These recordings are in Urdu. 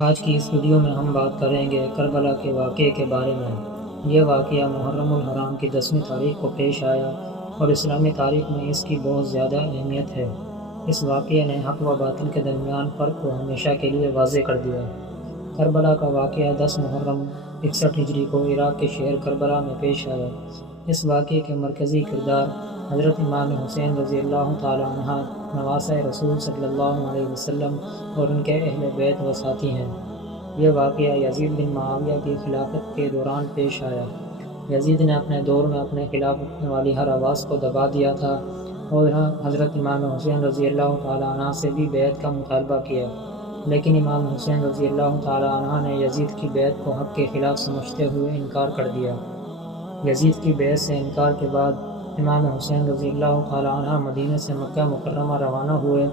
آج کی اس ویڈیو میں ہم بات کریں گے کربلا کے واقعے کے بارے میں۔ یہ واقعہ محرم الحرام کی 10ویں تاریخ کو پیش آیا اور اسلامی تاریخ میں اس کی بہت زیادہ اہمیت ہے۔ اس واقعے نے حق و باطل کے درمیان فرق کو ہمیشہ کے لیے واضح کر دیا۔ کربلا کا واقعہ 10 محرم 61 ہجری کو عراق کے شہر کربلا میں پیش آیا۔ اس واقعے کے مرکزی کردار حضرت امام حسین رضی اللہ تعالیٰ عنہ نواسہ رسول صلی اللہ علیہ وسلم اور ان کے اہل بیت و ساتھی ہیں۔ یہ واقعہ یزید بن معاویہ کی خلافت کے دوران پیش آیا۔ یزید نے اپنے دور میں اپنے خلاف والی ہر آواز کو دبا دیا تھا اور حضرت امام حسین رضی اللہ تعالیٰ عنہ سے بھی بیعت کا مطالبہ کیا، لیکن امام حسین رضی اللہ تعالیٰ عنہ نے یزید کی بیعت کو حق کے خلاف سمجھتے ہوئے انکار کر دیا۔ یزید کی بیعت سے انکار کے بعد امام حسین رضی اللہ تعالیٰ عنہ مدینہ سے مکہ مکرمہ روانہ ہوئے۔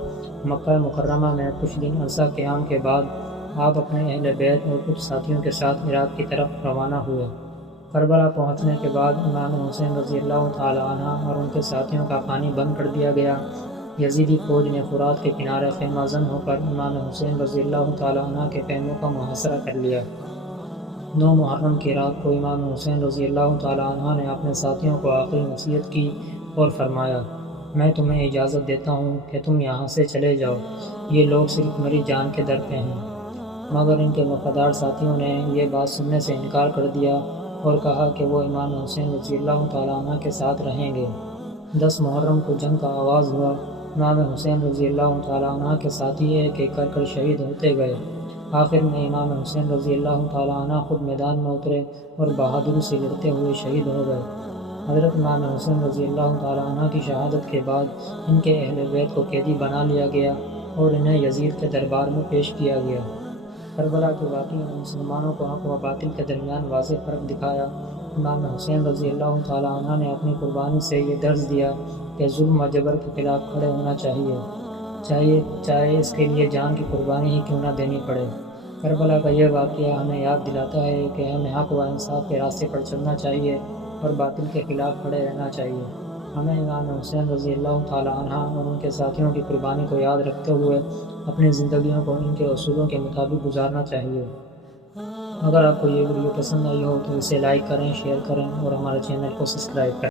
مکہ مکرمہ میں کچھ دن عرصہ قیام کے بعد آپ اپنے اہل بیت اور کچھ ساتھیوں کے ساتھ عراق کی طرف روانہ ہوئے۔ کربلا پہنچنے کے بعد امام حسین رضی اللہ تعالیٰ عنہ اور ان کے ساتھیوں کا پانی بند کر دیا گیا۔ یزیدی فوج نے فرات کے کنارے خیمہ زن ہو کر امام حسین رضی اللہ تعالیٰ عنہ کے خیموں کا محاصرہ کر لیا۔ 9 محرم کی رات کو امام حسین رضی اللہ تعالیٰ عنہ نے اپنے ساتھیوں کو آخری نصیحت کی اور فرمایا، میں تمہیں اجازت دیتا ہوں کہ تم یہاں سے چلے جاؤ، یہ لوگ صرف میری جان کے در پہ ہیں۔ مگر ان کے وفادار ساتھیوں نے یہ بات سننے سے انکار کر دیا اور کہا کہ وہ امام حسین رضی اللہ تعالیٰ عنہ کے ساتھ رہیں گے۔ 10 محرم کو جنگ کا آغاز ہوا۔ امام حسین رضی اللہ تعالیٰ عنہ کے ساتھی ایک ایک کر شہید ہوتے گئے۔ آخر میں امام حسین رضی اللہ تعالیٰ عنہ خود میدان میں اترے اور بہادری سے لڑتے ہوئے شہید ہو گئے۔ حضرت امام حسین رضی اللہ تعالیٰ عنہ کی شہادت کے بعد ان کے اہل بیت کو قیدی بنا لیا گیا اور انہیں یزید کے دربار میں پیش کیا گیا۔ کربلا کے واقعے نے مسلمانوں کو حق و باطل کے درمیان واضح فرق دکھایا۔ امام حسین رضی اللہ تعالیٰ عنہ نے اپنی قربانی سے یہ درس دیا کہ ظلم و جبر کے خلاف کھڑے ہونا چاہیے اس کے لیے جان کی قربانی ہی کیوں نہ دینی پڑے۔ کربلا کا یہ واقعہ ہمیں یاد دلاتا ہے کہ ہمیں حق و انصاف کے راستے پر چلنا چاہیے اور باطل کے خلاف کھڑے رہنا چاہیے۔ ہمیں امام حسین رضی اللہ تعالیٰ عنہ اور ان کے ساتھیوں کی قربانی کو یاد رکھتے ہوئے اپنی زندگیوں کو ان کے اصولوں کے مطابق گزارنا چاہیے۔ اگر آپ کو یہ ویڈیو پسند آئی ہو تو اسے لائک کریں، شیئر کریں اور ہمارے چینل کو سبسکرائب کریں۔